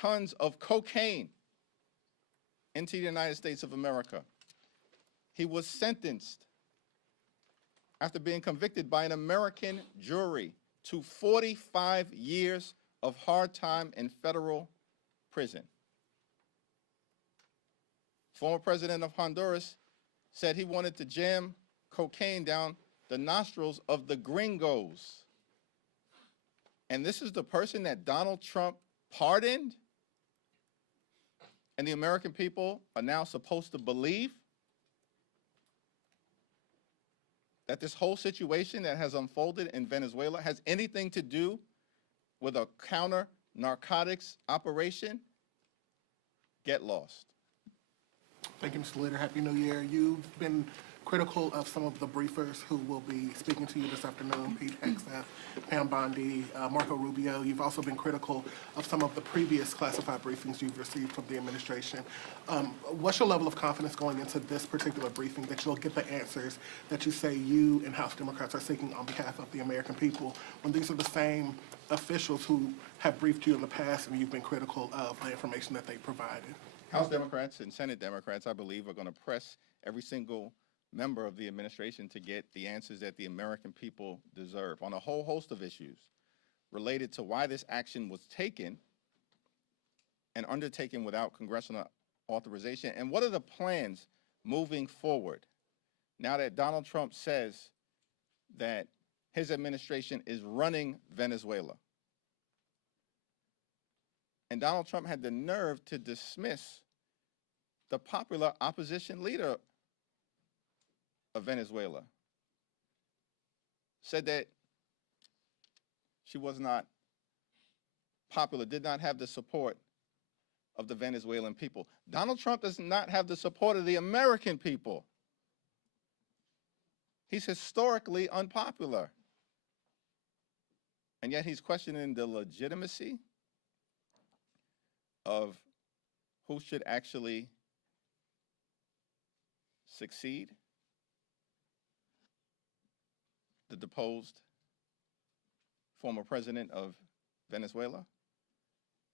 tons of cocaine into the United States of America. He was sentenced after being convicted by an American jury to 45 years of hard time in federal prison. Former president of Honduras said he wanted to jam cocaine down the nostrils of the gringos. And this is the person that Donald Trump pardoned? And the American people are now supposed to believe that this whole situation that has unfolded in Venezuela has anything to do with a counter-narcotics operation? Get lost. Thank you, Mr. Leader. Happy New Year. You've been critical of some of the briefers who will be speaking to you this afternoon, Pete Hegseth, Pam Bondi, Marco Rubio. You've also been critical of some of the previous classified briefings you've received from the administration. What's your level of confidence going into this particular briefing that you'll get the answers that you say you and House Democrats are seeking on behalf of the American people, when these are the same officials who have briefed you in the past and you've been critical of the information that they provided? House Democrats and Senate Democrats, I believe, are going to press every single member of the administration to get the answers that the American people deserve on a whole host of issues related to why this action was taken and undertaken without congressional authorization, and what are the plans moving forward now that Donald Trump says that his administration is running Venezuela. And Donald Trump had the nerve to dismiss the popular opposition leader of Venezuela. Said that she was not popular, did not have the support of the Venezuelan people. Donald Trump does not have the support of the American people. He's historically unpopular. And yet he's questioning the legitimacy of who should actually succeed the deposed former president of Venezuela.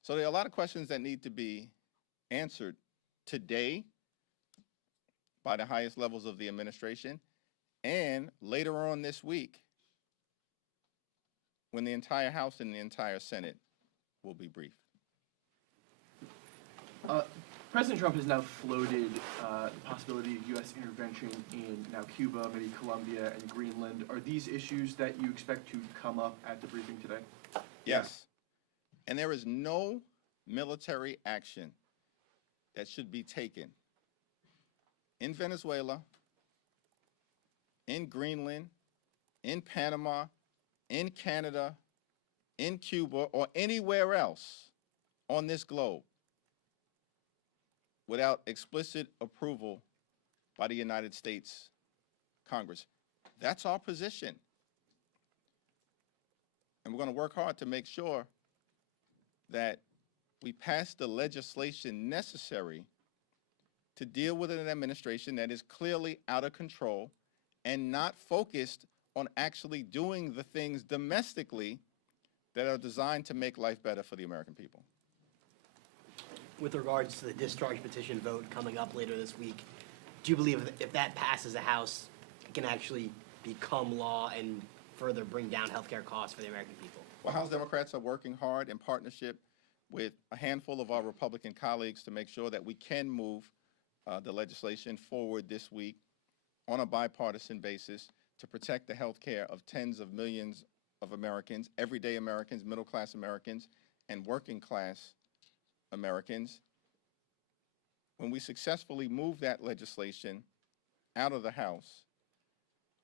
So there are a lot of questions that need to be answered today by the highest levels of the administration and later on this week when the entire House and the entire Senate will be briefed. President Trump has now floated the possibility of U.S. intervention in now Cuba, maybe Colombia, and Greenland. Are these issues that you expect to come up at the briefing today? Yes. And there is no military action that should be taken in Venezuela, in Greenland, in Panama, in Canada, in Cuba, or anywhere else on this globe without explicit approval by the United States Congress. That's our position. And we're going to work hard to make sure that we pass the legislation necessary to deal with an administration that is clearly out of control and not focused on actually doing the things domestically that are designed to make life better for the American people. With regards to the discharge petition vote coming up later this week, do you believe if that passes the House, it can actually become law and further bring down healthcare costs for the American people? Well, House Democrats are working hard in partnership with a handful of our Republican colleagues to make sure that we can move the legislation forward this week on a bipartisan basis to protect the health care of tens of millions of Americans, everyday Americans, middle-class Americans, and working-class Americans. When we successfully move that legislation out of the House,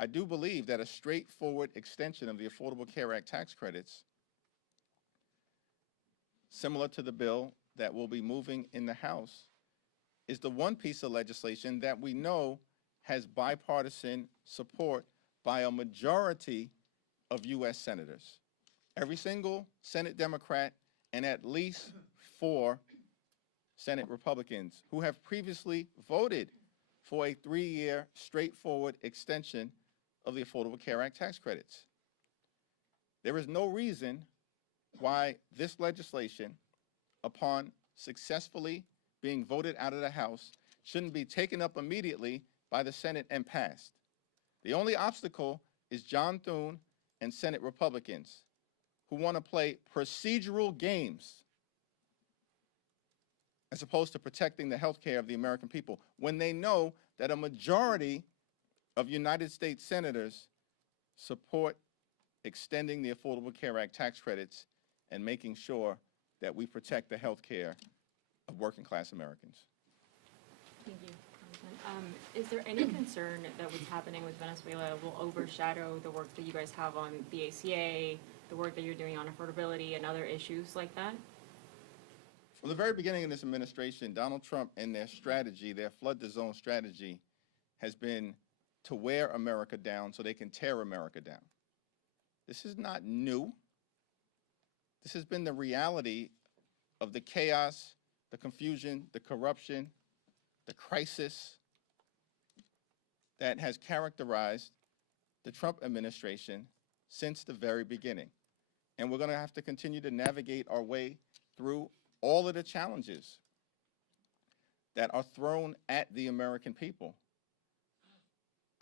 I do believe that a straightforward extension of the Affordable Care Act tax credits, similar to the bill that will be moving in the House, is the one piece of legislation that we know has bipartisan support by a majority of U.S. senators. Every single Senate Democrat and at least 4 Senate Republicans who have previously voted for a 3-year straightforward extension of the Affordable Care Act tax credits. There is no reason why this legislation upon successfully being voted out of the House shouldn't be taken up immediately by the Senate and passed. The only obstacle is John Thune and Senate Republicans who want to play procedural games as opposed to protecting the health care of the American people when they know that a majority of United States senators support extending the Affordable Care Act tax credits and making sure that we protect the health care of working class Americans. Thank you, Congressman. Is there any concern that what's happening with Venezuela will overshadow the work that you guys have on the ACA, the work that you're doing on affordability and other issues like that? From the very beginning of this administration, Donald Trump and their strategy, their flood the zone strategy, has been to wear America down so they can tear America down. This is not new. This has been the reality of the chaos, the confusion, the corruption, the crisis that has characterized the Trump administration since the very beginning. And we're going to have to continue to navigate our way through all of the challenges that are thrown at the American people,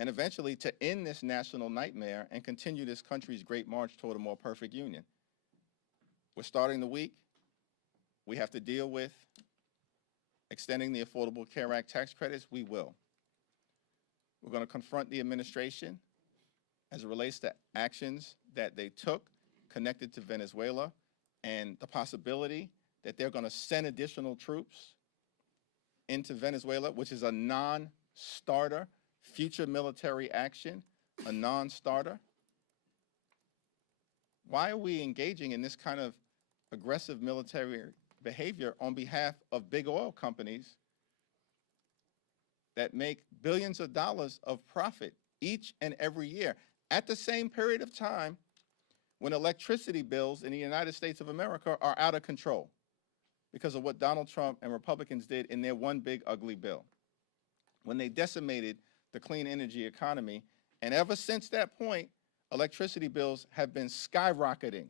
and eventually to end this national nightmare and continue this country's great march toward a more perfect union. We're starting the week. We have to deal with extending the Affordable Care Act tax credits. We will. We're going to confront the administration as it relates to actions that they took connected to Venezuela and the possibility that they're going to send additional troops into Venezuela, which is a non-starter, future military action, a non-starter. Why are we engaging in this kind of aggressive military behavior on behalf of big oil companies that make billions of dollars of profit each and every year at the same period of time when electricity bills in the United States of America are out of control because of what Donald Trump and Republicans did in their one big ugly bill, when they decimated the clean energy economy. And ever since that point, electricity bills have been skyrocketing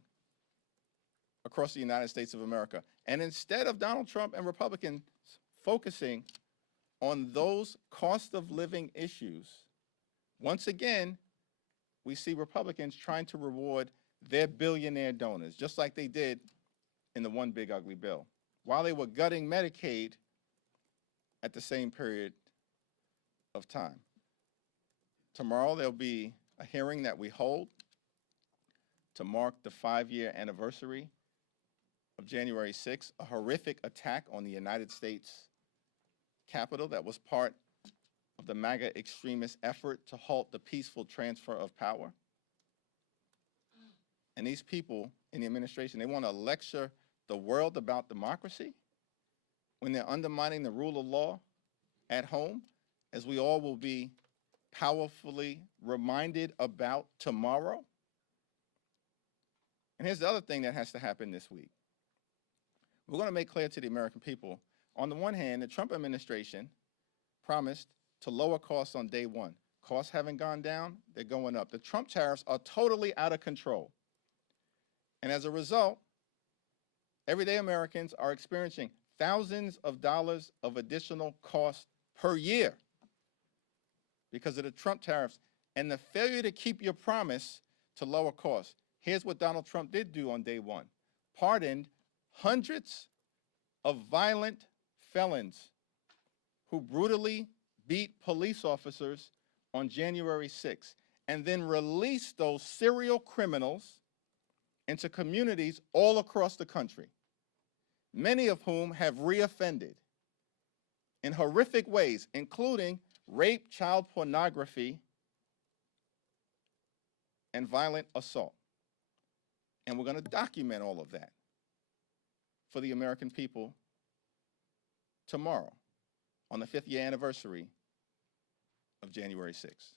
across the United States of America. And instead of Donald Trump and Republicans focusing on those cost of living issues, once again, we see Republicans trying to reward their billionaire donors, just like they did in the one big ugly bill, while they were gutting Medicaid at the same period of time. Tomorrow there'll be a hearing that we hold to mark the 5-year anniversary of January 6th, a horrific attack on the United States Capitol that was part of the MAGA extremist effort to halt the peaceful transfer of power. And these people in the administration, they want to lecture the world about democracy when they're undermining the rule of law at home, as we all will be powerfully reminded about tomorrow. And here's the other thing that has to happen this week. We're going to make clear to the American people, on the one hand, the Trump administration promised to lower costs on day one. Costs haven't gone down, they're going up. The Trump tariffs are totally out of control. And as a result, everyday Americans are experiencing thousands of dollars of additional costs per year because of the Trump tariffs and the failure to keep your promise to lower costs. Here's what Donald Trump did do on day one. Pardoned hundreds of violent felons who brutally beat police officers on January 6th, and then released those serial criminals into communities all across the country, many of whom have reoffended in horrific ways, including rape, child pornography, and violent assault. And we're going to document all of that for the American people tomorrow on the 5th-year anniversary of January 6th.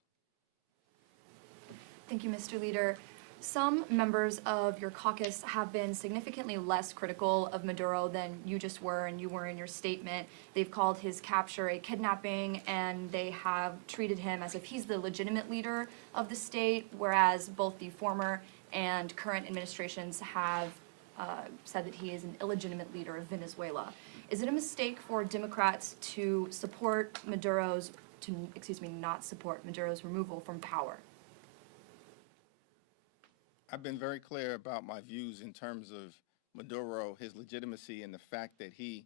Thank you, Mr. Leader. Some members of your caucus have been significantly less critical of Maduro than you just were and you were in your statement. They've called his capture a kidnapping, and they have treated him as if he's the legitimate leader of the state, whereas both the former and current administrations have said that he is an illegitimate leader of Venezuela. Is it a mistake for Democrats to support not support Maduro's removal from power? I've been very clear about my views in terms of Maduro, his legitimacy, and the fact that he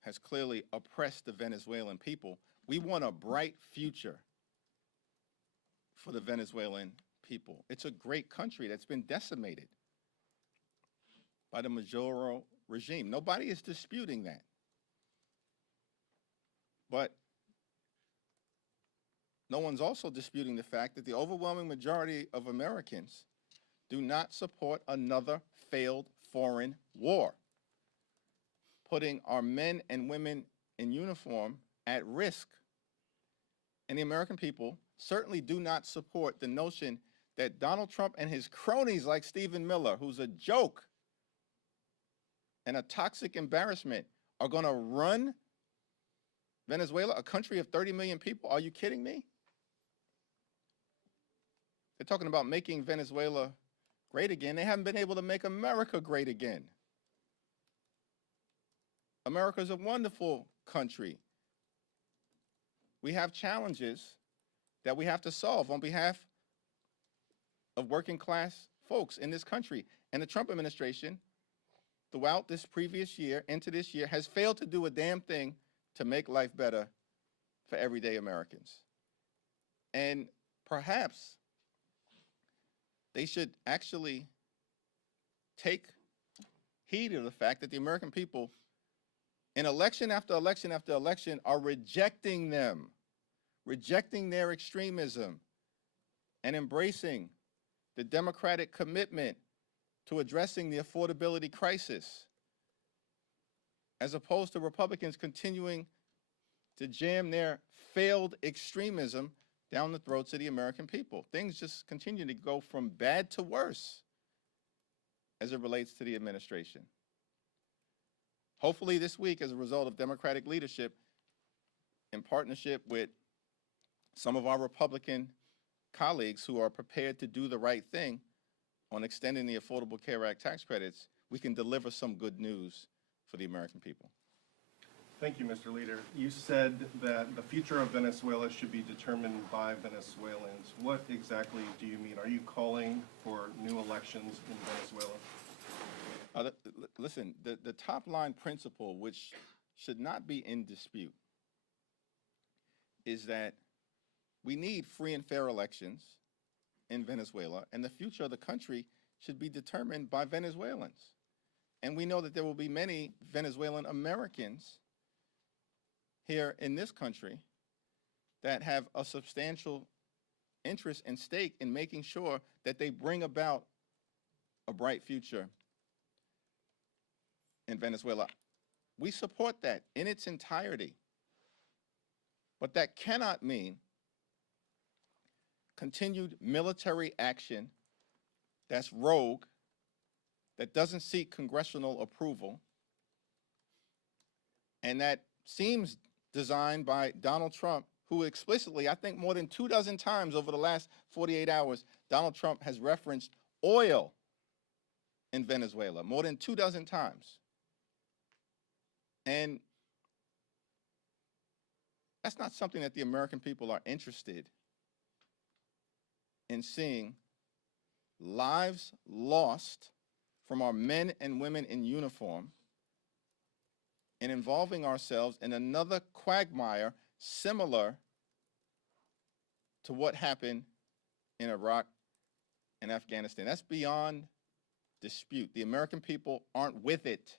has clearly oppressed the Venezuelan people. We want a bright future for the Venezuelan people. It's a great country that's been decimated by the Maduro regime. Nobody is disputing that. But no one's also disputing the fact that the overwhelming majority of Americans do not support another failed foreign war, putting our men and women in uniform at risk. And the American people certainly do not support the notion that Donald Trump and his cronies like Stephen Miller, who's a joke and a toxic embarrassment, are going to run Venezuela, a country of 30 million people. Are you kidding me? They're talking about making Venezuela great again. They haven't been able to make America great again. America's a wonderful country. We have challenges that we have to solve on behalf of working class folks in this country. And the Trump administration, throughout this previous year, into this year, has failed to do a damn thing to make life better for everyday Americans. And perhaps they should actually take heed of the fact that the American people, in election after election after election, are rejecting them, rejecting their extremism, and embracing the Democratic commitment to addressing the affordability crisis, as opposed to Republicans continuing to jam their failed extremism down the throats of the American people. Things just continue to go from bad to worse as it relates to the administration. Hopefully this week, as a result of Democratic leadership, in partnership with some of our Republican colleagues who are prepared to do the right thing on extending the Affordable Care Act tax credits, we can deliver some good news for the American people. Thank you, Mr. Leader. You said that the future of Venezuela should be determined by Venezuelans. What exactly do you mean? Are you calling for new elections in Venezuela? Listen, the top line principle, which should not be in dispute, is that we need free and fair elections in Venezuela, and the future of the country should be determined by Venezuelans. And we know that there will be many Venezuelan Americans here in this country that have a substantial interest and stake in making sure that they bring about a bright future in Venezuela. We support that in its entirety. But that cannot mean continued military action that's rogue, that doesn't seek congressional approval, and that seems designed by Donald Trump, who explicitly, I think more than 24 times over the last 48 hours, Donald Trump has referenced oil in Venezuela, more than 24 times. And that's not something that the American people are interested in seeing. Lives lost from our men and women in uniform, and involving ourselves in another quagmire similar to what happened in Iraq and Afghanistan. That's beyond dispute. The American people aren't with it.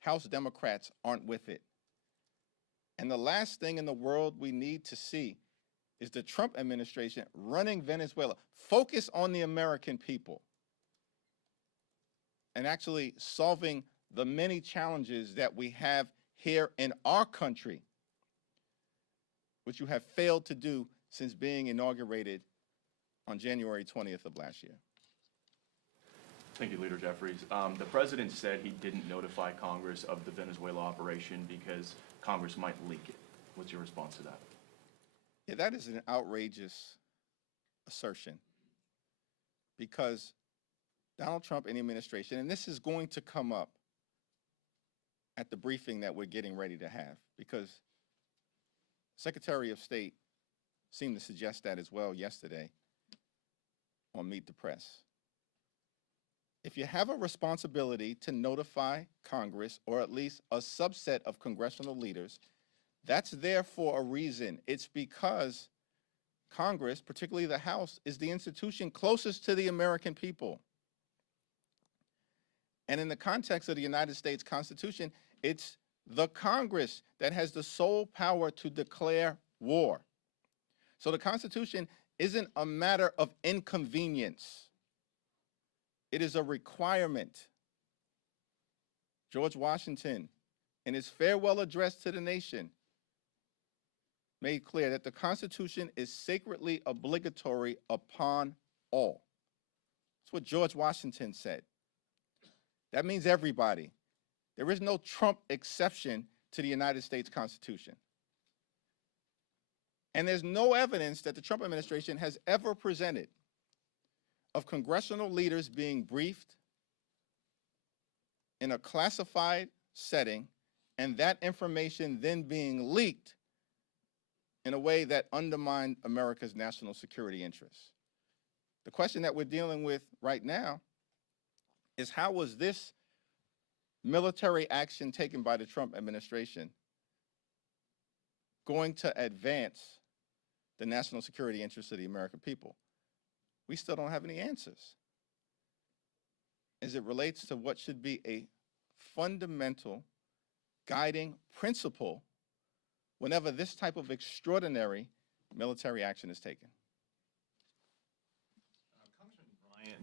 House Democrats aren't with it. And the last thing in the world we need to see is the Trump administration running Venezuela. Focus on the American people and actually solving the many challenges that we have here in our country, which you have failed to do since being inaugurated on January 20th of last year. Thank you, Leader Jeffries. The president said he didn't notify Congress of the Venezuela operation because Congress might leak it. What's your response to that? Yeah, that is an outrageous assertion, because Donald Trump and the administration, and this is going to come up at the briefing that we're getting ready to have, because Secretary of State seemed to suggest that as well yesterday on Meet the Press. If you have a responsibility to notify Congress, or at least a subset of congressional leaders, that's there for a reason. It's because Congress, particularly the House, is the institution closest to the American people. And in the context of the United States Constitution, it's the Congress that has the sole power to declare war. So the Constitution isn't a matter of inconvenience. It is a requirement. George Washington, in his farewell address to the nation, made clear that the Constitution is sacredly obligatory upon all. That's what George Washington said. That means everybody. There is no Trump exception to the United States Constitution. And there's no evidence that the Trump administration has ever presented of congressional leaders being briefed in a classified setting and that information then being leaked in a way that undermined America's national security interests. The question that we're dealing with right now is, how was this military action taken by the Trump administration going to advance the national security interests of the American people? We still don't have any answers as it relates to what should be a fundamental guiding principle whenever this type of extraordinary military action is taken.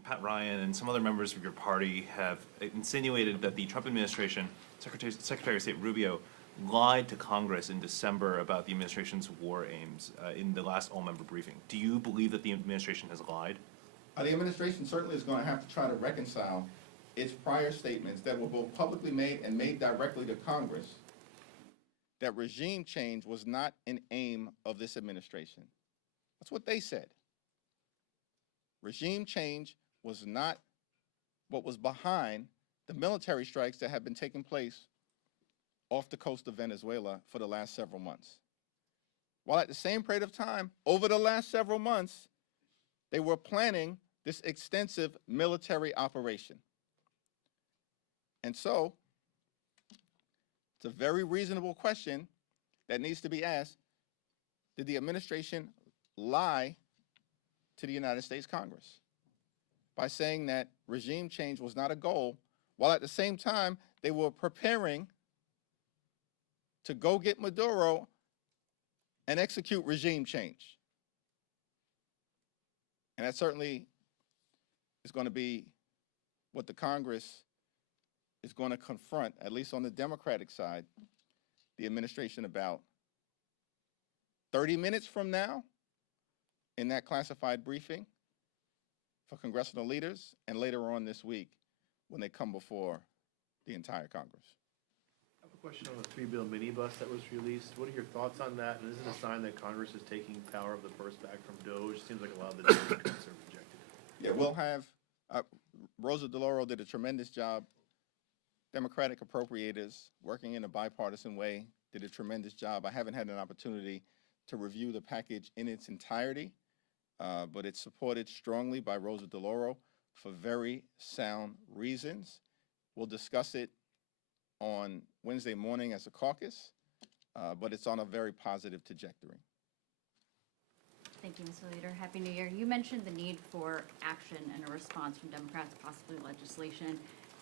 Pat Ryan and some other members of your party have insinuated that the Trump administration, Secretary of State Rubio, lied to Congress in December about the administration's war aims in the last all-member briefing. Do you believe that the administration has lied? The administration certainly is going to have to try to reconcile its prior statements that were both publicly made and made directly to Congress, that regime change was not an aim of this administration. That's what they said. Regime change was not what was behind the military strikes that have been taking place off the coast of Venezuela for the last several months. While at the same period of time, over the last several months, they were planning this extensive military operation. And so, it's a very reasonable question that needs to be asked: did the administration lie to the United States Congress by saying that regime change was not a goal, while at the same time they were preparing to go get Maduro and execute regime change? And that certainly is going to be what the Congress is going to confront, at least on the Democratic side, the administration about 30 minutes from now in that classified briefing for congressional leaders, and later on this week when they come before the entire Congress. I have a question on the 3-bill minibus that was released. What are your thoughts on that? And is it a sign that Congress is taking power of the purse back from DOJ? Seems like a lot of the Democrats are rejected. Yeah, we'll have, Rosa DeLauro did a tremendous job. Democratic appropriators, working in a bipartisan way, did a tremendous job. I haven't had an opportunity to review the package in its entirety, but it's supported strongly by Rosa DeLauro for very sound reasons. We'll discuss it on Wednesday morning as a caucus, but it's on a very positive trajectory. Thank you, Mr. Leader. Happy New Year. You mentioned the need for action and a response from Democrats, possibly legislation.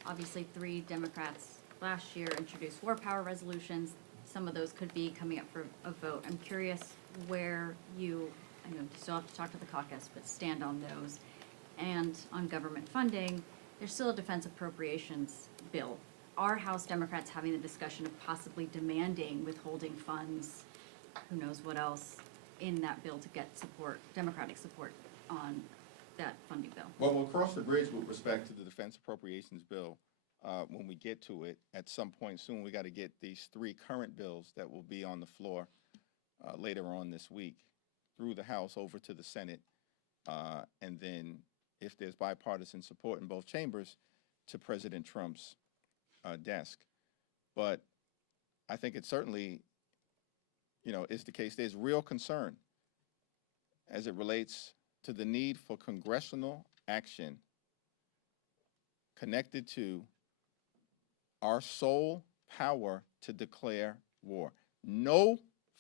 Obviously, 3 Democrats last year introduced war power resolutions. Some of those could be coming up for a vote. I'm curious where you, I know you still have to talk to the caucus, but stand on those. And on government funding, there's still a defense appropriations bill. Are House Democrats having the discussion of possibly demanding withholding funds, who knows what else, in that bill to get support, Democratic support on that funding bill? Well, we'll cross the bridge with respect to the defense appropriations bill when we get to it at some point soon. We got to get these 3 current bills that will be on the floor later on this week through the House over to the Senate, and then if there's bipartisan support in both chambers, to President Trump's desk. But I think it certainly, is the case. There's real concern as it relates to the need for congressional action connected to our sole power to declare war. No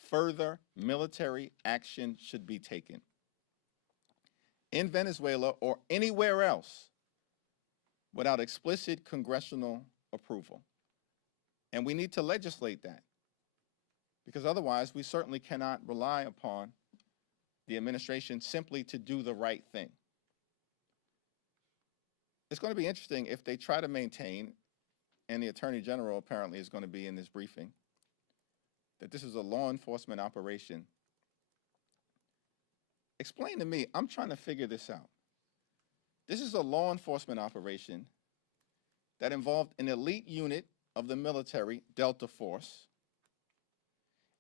further military action should be taken in Venezuela or anywhere else without explicit congressional approval. And we need to legislate that, because otherwise we certainly cannot rely upon the administration simply to do the right thing. It's going to be interesting if they try to maintain, and the Attorney General apparently is going to be in this briefing, that this is a law enforcement operation. Explain to me, I'm trying to figure this out. This is a law enforcement operation that involved an elite unit of the military, Delta Force.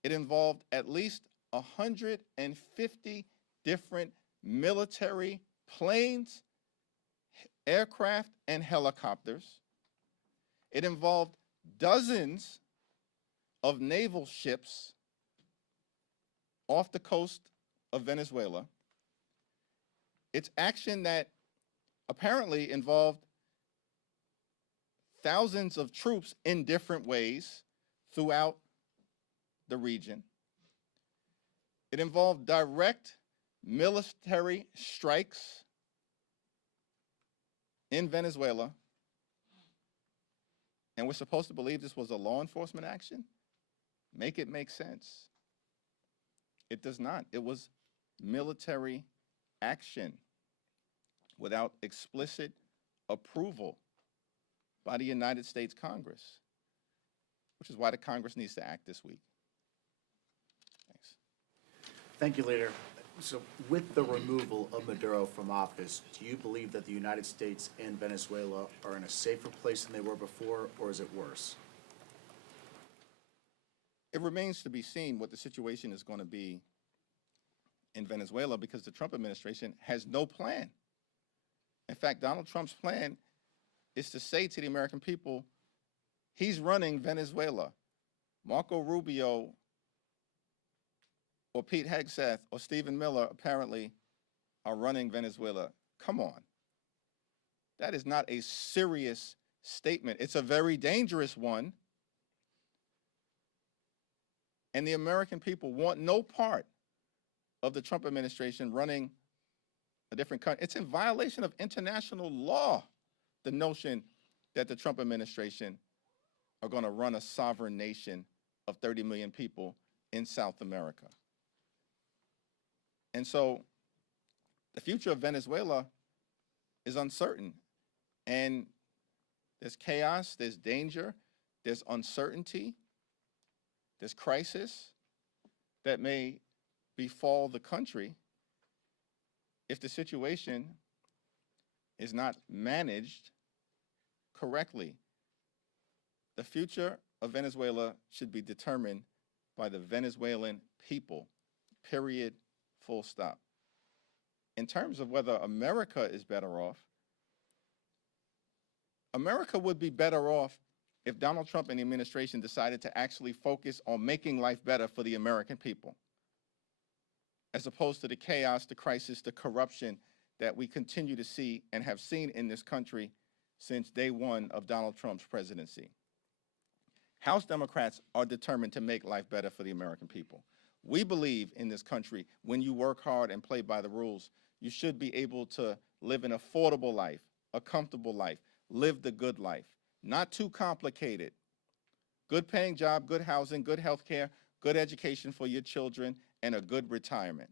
It involved at least 150 different military planes, aircraft, and helicopters. It involved dozens of naval ships off the coast of Venezuela. It's action that apparently involved thousands of troops in different ways throughout the region. It involved direct military strikes in Venezuela. And we're supposed to believe this was a law enforcement action? Make it make sense. It does not. It was military action without explicit approval by the United States Congress, which is why the Congress needs to act this week. Thanks. Thank you, Leader. So with the removal of Maduro from office, do you believe that the United States and Venezuela are in a safer place than they were before, or is it worse? It remains to be seen what the situation is going to be in Venezuela, because the Trump administration has no plan. In fact, Donald Trump's plan is to say to the American people, he's running Venezuela. Marco Rubio or Pete Hegseth or Stephen Miller apparently are running Venezuela. Come on. That is not a serious statement. It's a very dangerous one. And the American people want no part of the Trump administration running a different country. It's in violation of international law, the notion that the Trump administration are going to run a sovereign nation of 30 million people in South America. And so the future of Venezuela is uncertain. And there's chaos, there's danger, there's uncertainty, there's crisis that may befall the country if the situation is not managed correctly. The future of Venezuela should be determined by the Venezuelan people, period, full stop. In terms of whether America is better off, America would be better off if Donald Trump and the administration decided to actually focus on making life better for the American people, as opposed to the chaos, the crisis, the corruption that we continue to see and have seen in this country since day one of Donald Trump's presidency. House Democrats are determined to make life better for the American people. We believe in this country, when you work hard and play by the rules, you should be able to live an affordable life, a comfortable life, live the good life, not too complicated. Good paying job, good housing, good health care, good education for your children, and a good retirement.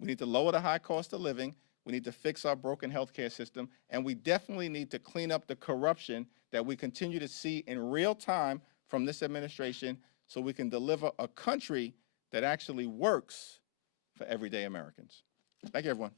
We need to lower the high cost of living. We need to fix our broken healthcare system, and we definitely need to clean up the corruption that we continue to see in real time from this administration, so we can deliver a country that actually works for everyday Americans. Thank you, everyone.